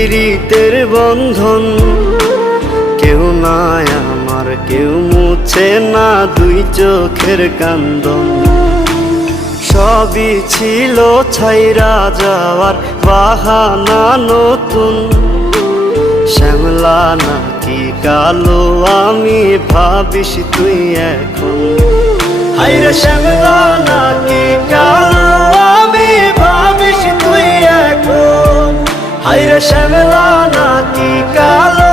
পিরিতের বন্ধন, কেউ নাই আমার কেউ মুছে না দুই চোখের কান্দন। সবই ছিল ছাইরা যাওয়ার বাহানা নতুন, শ্যামলা নাকি কালো আমি ভাবিস তুই এখন। হায়রে শ্যামলা নাকি কালো আমি ভাবিস তুই এখন, হায়রে শ্যামলা নাকি কালো